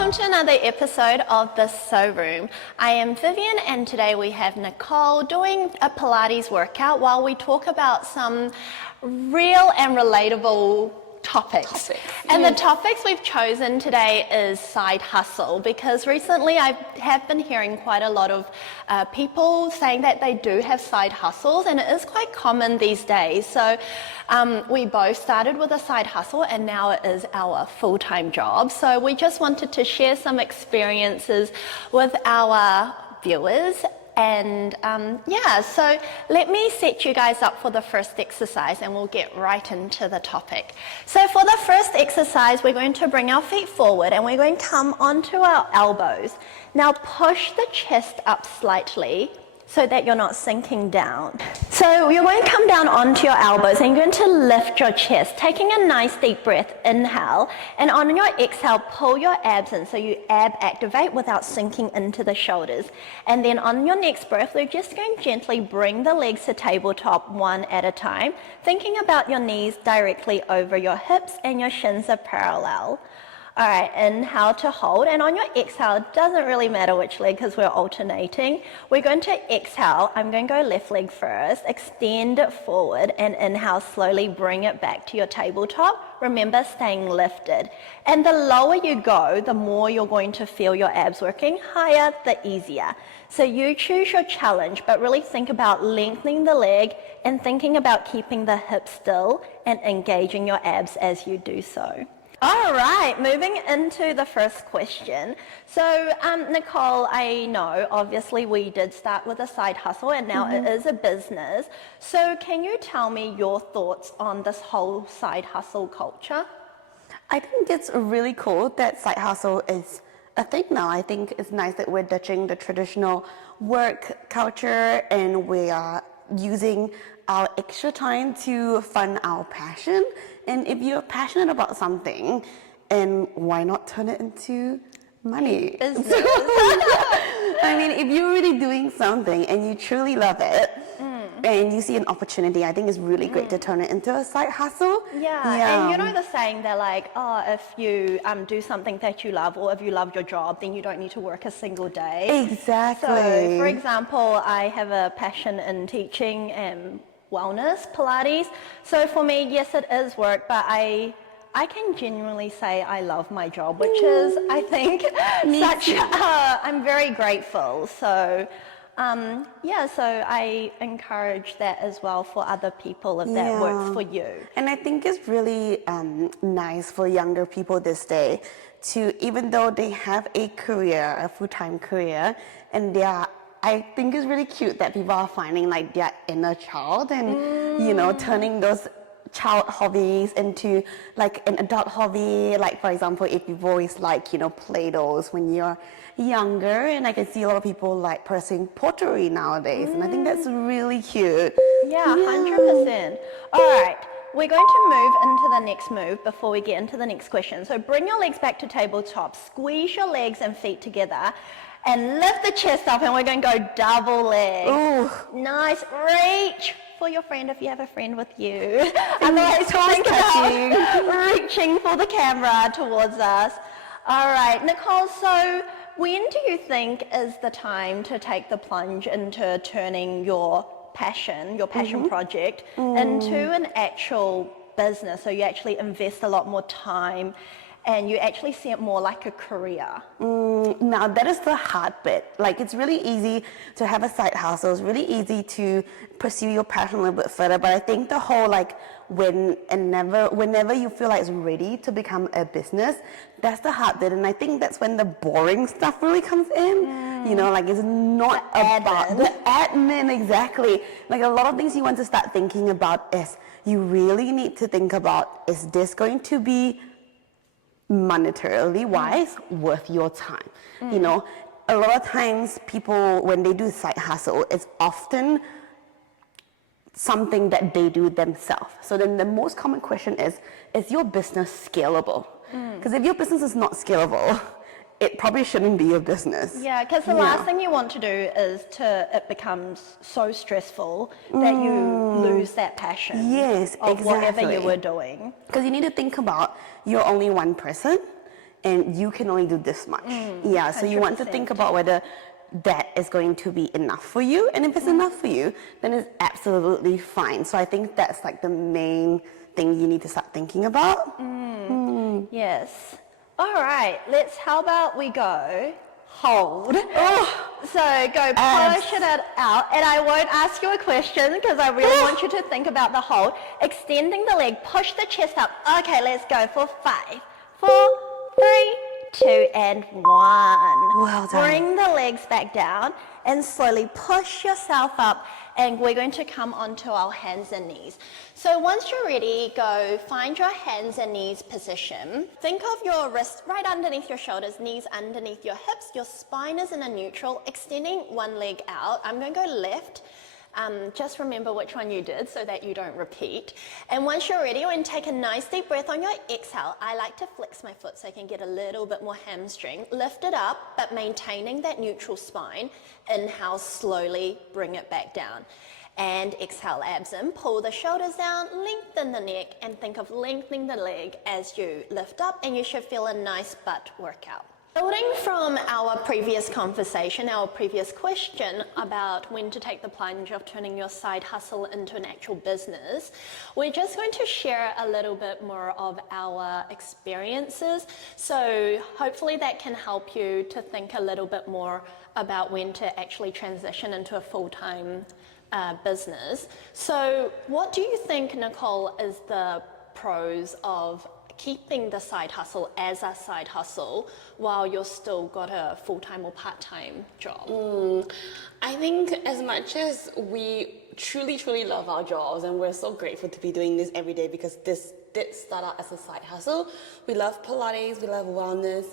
welcome to another episode of the So Room. I am Vivian and today we have Nicole doing a Pilates workout while we talk about some real and relatable topics. And the topics we've chosen today is side hustle, because recently I have been hearing quite a lot of people saying that they do have side hustles, and it is quite common these days. So we both started with a side hustle and now it is our full-time job. So we just wanted to share some experiences with our viewers. And so let me set you guys up for the first exercise and we'll get right into the topic. So for the first exercise, we're going to bring our feet forward and we're going to come onto our elbows. Now push the chest up slightly so that you're not sinking down. So you're going to come down onto your elbows and you're going to lift your chest, taking a nice deep breath, inhale, and on your exhale, pull your abs in so you ab activate without sinking into the shoulders. And then on your next breath, we're just going to gently bring the legs to tabletop one at a time, thinking about your knees directly over your hips and your shins are parallel. All right, inhale to hold, and on your exhale, it doesn't really matter which leg because we're alternating. We're going to exhale. I'm going to go left leg first, extend it forward, and inhale, slowly bring it back to your tabletop. Remember, staying lifted. And the lower you go, the more you're going to feel your abs working. Higher, the easier. So you choose your challenge, but really think about lengthening the leg and thinking about keeping the hips still and engaging your abs as you do so. All right, moving into the first question. So, Nicole, I know obviously we did start with a side hustle and now it is a business. So can you tell me your thoughts on this whole side hustle culture? I think it's really cool that side hustle is a thing now. I think it's nice that we're ditching the traditional work culture and we are using our extra time to fund our passion. And if you're passionate about something, and why not turn it into money? Business. I mean, if you're really doing something and you truly love it, and you see an opportunity, I think it's really great to turn it into a side hustle. Yeah, and you know the saying, they're like, oh, if you do something that you love, or if you love your job, then you don't need to work a single day. Exactly. So, for example, I have a passion in teaching and wellness, Pilates. So for me, yes, it is work, but I can genuinely say I love my job, which is, I think, I'm very grateful. So, so I encourage that as well for other people if that works for you. And I think it's really nice for younger people this day to, even though they have a career, a full-time career, and I think it's really cute that people are finding like their inner child and, you know, turning those child hobbies into like an adult hobby. Like, for example, if you've always like, you know, Play-Dohs when you're younger, and I can see a lot of people like pursuing pottery nowadays, and I think that's really cute. Yeah, 100%. All right. We're going to move into the next move before we get into the next question. So bring your legs back to tabletop, squeeze your legs and feet together, and lift the chest up, and we're going to go double legs. Ooh. Nice. Reach for your friend if you have a friend with you. Otherwise, think about reaching for the camera towards us. All right, Nicole, so when do you think is the time to take the plunge into turning your passion project into an actual business? So you actually invest a lot more time and you actually see it more like a career. Now that is the hard bit. Like, it's really easy to have a side hustle. It's really easy to pursue your passion a little bit further. But I think the whole like whenever you feel like it's ready to become a business, that's the hard bit. And I think that's when the boring stuff really comes in. You know, like it's not about the admin, exactly. Like a lot of things you want to start thinking about is you really need to think about, is this going to be monetarily wise worth your time? You know, a lot of times people, when they do side hustle, it's often something that they do themselves. So then the most common question is your business scalable? Because if your business is not scalable, it probably shouldn't be a business. Yeah, because the last thing you want to do is it becomes so stressful that you lose that passion of whatever you were doing. Because you need to think about, you're only one person, and you can only do this much. Yeah, so you want to think about whether that is going to be enough for you, and if it's enough for you, then it's absolutely fine. So I think that's like the main thing you need to start thinking about. Yes. All right, how about we go hold. So go push it out, and I won't ask you a question because I really want you to think about the hold. Extending the leg, push the chest up. Okay, let's go for 5, 4, 3, 2, and 1. Well done. Bring the legs back down and slowly push yourself up, and we're going to come onto our hands and knees. So once you're ready, go find your hands and knees position. Think of your wrists right underneath your shoulders, knees underneath your hips. Your spine is in a neutral, extending one leg out. I'm going to go left. Just remember which one you did so that you don't repeat. And once you're ready, you're going to take a nice deep breath on your exhale. I like to flex my foot so I can get a little bit more hamstring. Lift it up, but maintaining that neutral spine. Inhale, slowly bring it back down. And exhale, abs in, pull the shoulders down, lengthen the neck, and think of lengthening the leg as you lift up, and you should feel a nice butt workout. Building from our previous conversation, our previous question about when to take the plunge of turning your side hustle into an actual business, we're just going to share a little bit more of our experiences. So hopefully that can help you to think a little bit more about when to actually transition into a full-time business. So what do you think, Nicole, is the pros of keeping the side hustle as a side hustle while you're still got a full-time or part-time job? I think as much as we truly love our jobs, and we're so grateful to be doing this every day because this did start out as a side hustle. We love Pilates, we love wellness,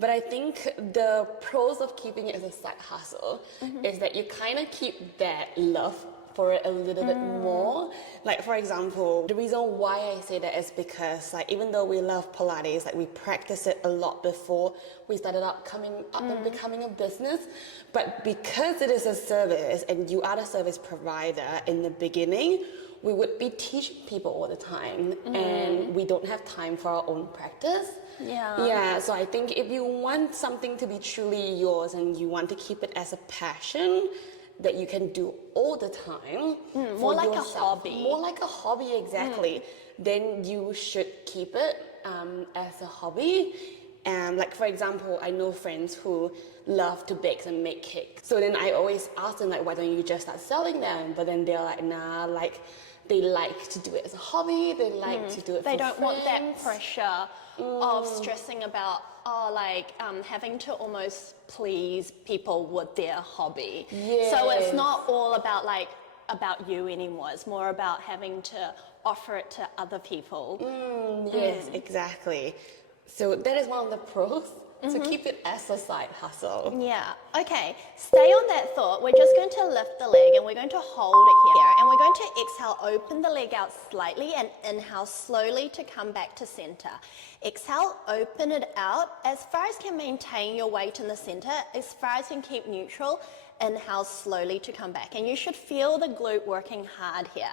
but I think the pros of keeping it as a side hustle is that you kind of keep that love for it a little bit more. Like, for example, the reason why I say that is because, like, even though we love Pilates, like, we practiced it a lot before we started out coming up and becoming a business, but because it is a service and you are the service provider in the beginning, we would be teaching people all the time, and we don't have time for our own practice. Yeah, so I think if you want something to be truly yours and you want to keep it as a passion that you can do all the time, more like yourself, a hobby. More like a hobby, exactly. Then you should keep it as a hobby. Like, for example, I know friends who love to bake and make cakes. So then I always ask them, like, why don't you just start selling them? But then they're like, nah, like, they like to do it as a hobby. They like to do it They for don't want that friends. pressure of stressing about, having to almost please people with their hobby. So it's not all about about you anymore. It's more about having to offer it to other people. Yes, exactly. So that is one of the pros. So keep it as a side hustle. Yeah, okay. Stay on that thought. We're just going to lift the leg and we're going to hold it here. And we're going to exhale, open the leg out slightly, and inhale slowly to come back to center. Exhale, open it out as far as can maintain your weight in the center, as far as can keep neutral. Inhale slowly to come back. And you should feel the glute working hard here.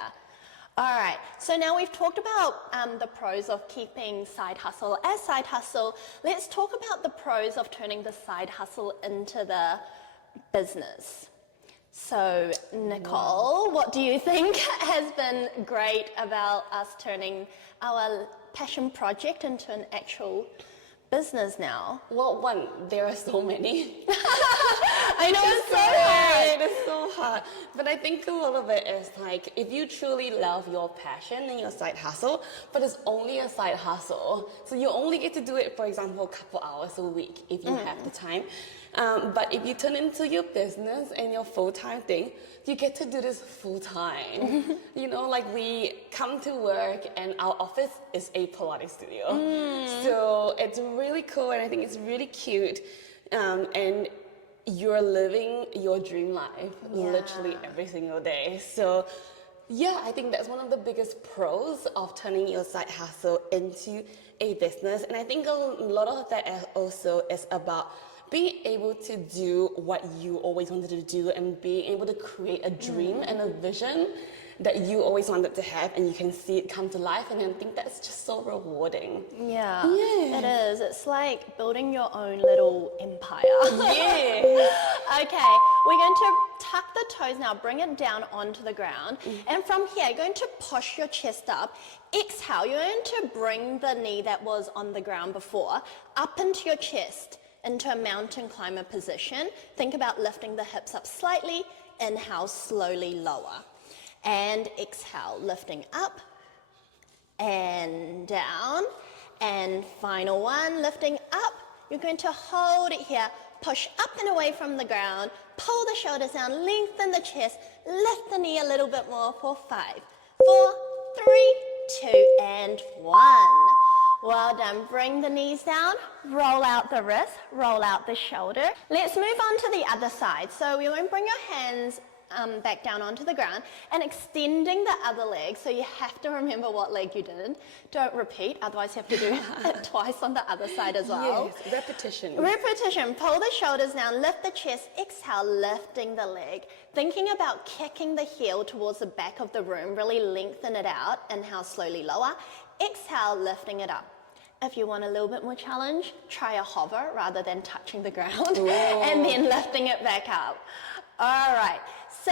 All right, so now we've talked about the pros of keeping side hustle as side hustle. Let's talk about the pros of turning the side hustle into the business. So, Nicole, what do you think has been great about us turning our passion project into an actual business now? Well, one, there are so many. I know it's so hard. It's so hard. But I think a lot of it is like, if you truly love your passion and your side hustle, but it's only a side hustle, so you only get to do it, for example, a couple hours a week if you have the time. But if you turn into your business and your full-time thing, you get to do this full-time. You know, like, we come to work and our office is a Pilates studio. So it's really cool, and I think it's really cute. And you're living your dream life literally every single day. So yeah, I think that's one of the biggest pros of turning your side hustle into a business. And I think a lot of that also is about being able to do what you always wanted to do and being able to create a dream and a vision. that you always wanted to have, and you can see it come to life, and I think that's just so rewarding. Yeah, Yeah. it is. It's like building your own little empire. Yeah. Okay, we're going to tuck the toes now, bring it down onto the ground. And from here, you're going to push your chest up. Exhale, you're going to bring the knee that was on the ground before up into your chest, into a mountain climber position. Think about lifting the hips up slightly. Inhale, slowly lower. And exhale, lifting up and down. And final one, lifting up. You're going to hold it here, push up and away from the ground, pull the shoulders down, lengthen the chest, lift the knee a little bit more for 5, 4, 3, 2, and 1. Well done. Bring the knees down, roll out the wrist, roll out the shoulder. Let's move on to the other side. So we won't bring your hands back down onto the ground and extending the other leg. So you have to remember what leg you did. Don't repeat, otherwise you have to do it twice on the other side as well. Yes, repetition. Repetition. Pull the shoulders down, lift the chest, exhale, lifting the leg. Thinking about kicking the heel towards the back of the room, really lengthen it out. Inhale, slowly lower. Exhale, lifting it up. If you want a little bit more challenge, try a hover rather than touching the ground and then lifting it back up. All right, so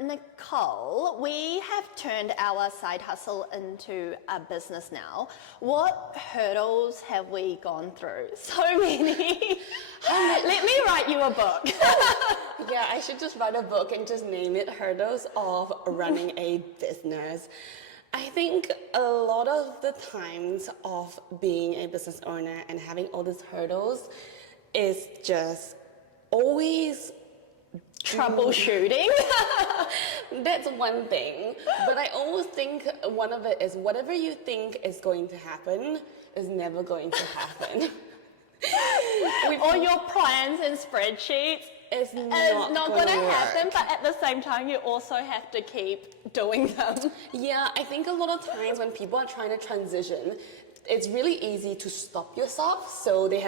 Nicole, we have turned our side hustle into a business now. What hurdles have we gone through? So many. Let me write you a book. Yeah, I should just write a book and just name it Hurdles of Running a Business. I think a lot of the times of being a business owner and having all these hurdles is just always Troubleshooting. That's one thing, but I always think one of it is whatever you think is going to happen is never going to happen. All your plans and spreadsheets is not going to gonna happen, work. but at the same time, you also have to keep doing them. Yeah, I think a lot of times when people are trying to transition, it's really easy to stop yourself. So they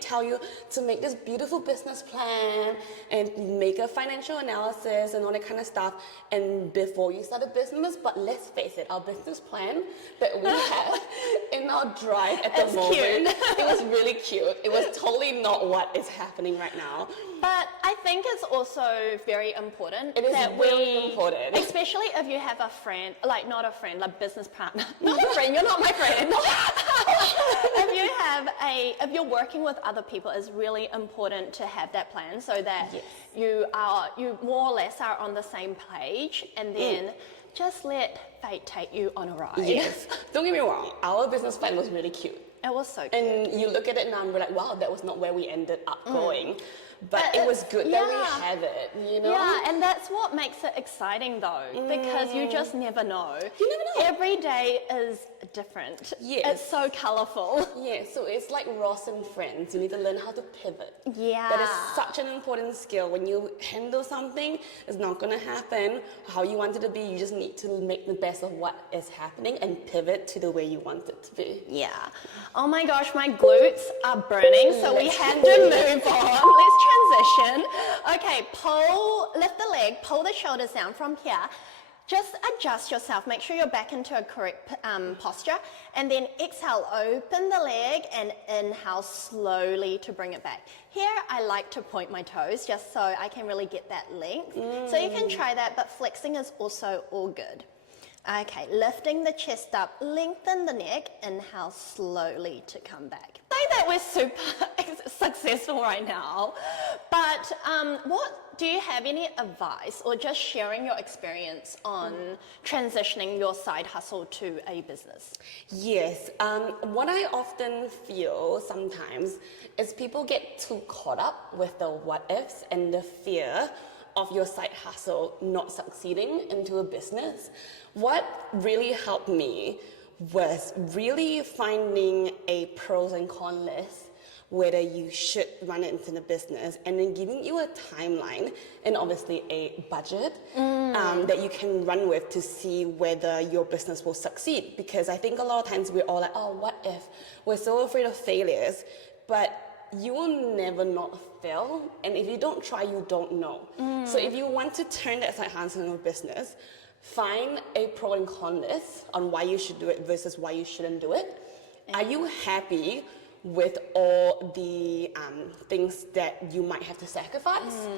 tell you to make this beautiful business plan and make a financial analysis and all that kind of stuff, and before you start a business. But let's face it, our business plan that we had in our drive at the moment, it was really cute. It was totally not what is happening right now. But I think it's also very important. It is really important. Especially if you have a friend, like not a friend, like business partner. Not a friend, you're not my friend. If you're working with other people, it's really important to have that plan so that you more or less are on the same page, and then just let fate take you on a ride. Yes. Don't get me wrong, our business plan was really cute. It was so cute. And you look at it now and we're like, wow, that was not where we ended up going. But it was good that we have it, you know? Yeah, and that's what makes it exciting though, because you just never know. You never know. Every day is different. Yes. It's so colourful. Yeah, so it's like Ross and Friends. You need to learn how to pivot. Yeah. That is such an important skill. When you handle something, it's not going to happen how you want it to be. You just need to make the best of what is happening and pivot to the way you want it to be. Yeah. Oh my gosh, my glutes are burning, so we have to move on. Let's transition. Okay, lift the leg, pull the shoulders down from here. Just adjust yourself, make sure you're back into a correct posture, and then exhale, open the leg, and inhale slowly to bring it back. Here, I like to point my toes just so I can really get that length. So you can try that, but flexing is also all good. Okay, lifting the chest up, lengthen the neck, inhale slowly to come back. Say that we're super successful right now, but do you have any advice or just sharing your experience on transitioning your side hustle to a business? Yes, what I often feel sometimes is people get too caught up with the what ifs and the fear of your side hustle not succeeding into a business. What really helped me was really finding a pros and cons list, whether you should run it into the business, and then giving you a timeline and obviously a budget that you can run with to see whether your business will succeed. Because I think a lot of times we're all like, oh, what if? We're so afraid of failures. But you will never not fail, and if you don't try, you don't know. So if you want to turn that side hustle into a business, find a pro and con list on why you should do it versus why you shouldn't do it. Are you happy with all the things that you might have to sacrifice?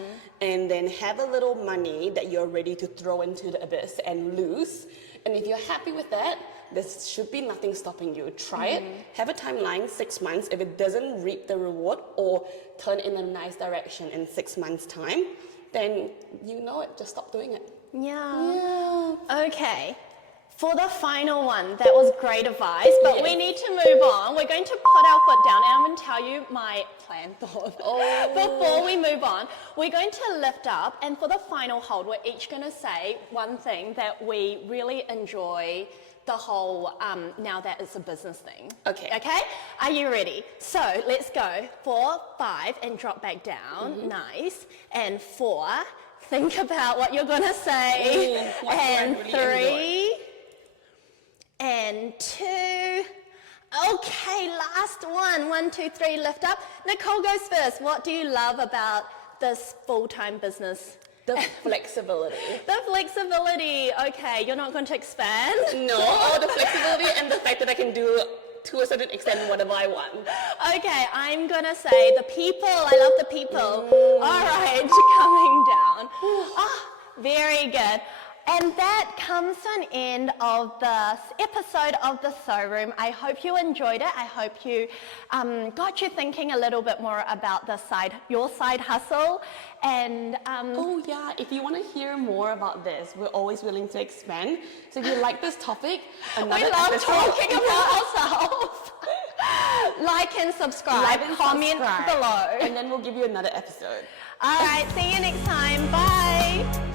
And then have a little money that you're ready to throw into the abyss and lose. And if you're happy with that, there should be nothing stopping you. Try it, have a timeline, 6 months. If it doesn't reap the reward or turn in a nice direction in 6 months' time, then you know it, just stop doing it. Yeah. Okay. For the final one, that was great advice, but we need to move on. We're going to put our foot down, and I'm going to tell you my plan before we move on. We're going to lift up, and for the final hold, we're each going to say one thing that we really enjoy the whole, now that it's a business thing. Okay. Okay? Are you ready? So let's go. 4, 5, and drop back down. Nice. And 4, think about what you're going to say. And really 3. And 2. Okay, last one. 1, 2, 3, lift up. Nicole goes first. What do you love about this full-time business? The flexibility. The flexibility. Okay, you're not going to expand? No, the flexibility and the fact that I can do to a certain extent whatever I want. Okay, I'm going to say the people. I love the people. All right, coming down. Very good. And that comes to an end of this episode of The Sew Room. I hope you enjoyed it. I hope you got you thinking a little bit more about your side hustle. And oh yeah, if you want to hear more about this, we're always willing to expand. So if you like this topic, we love talking about ourselves. Like and subscribe, comment below. And then we'll give you another episode. All right, see you next time. Bye.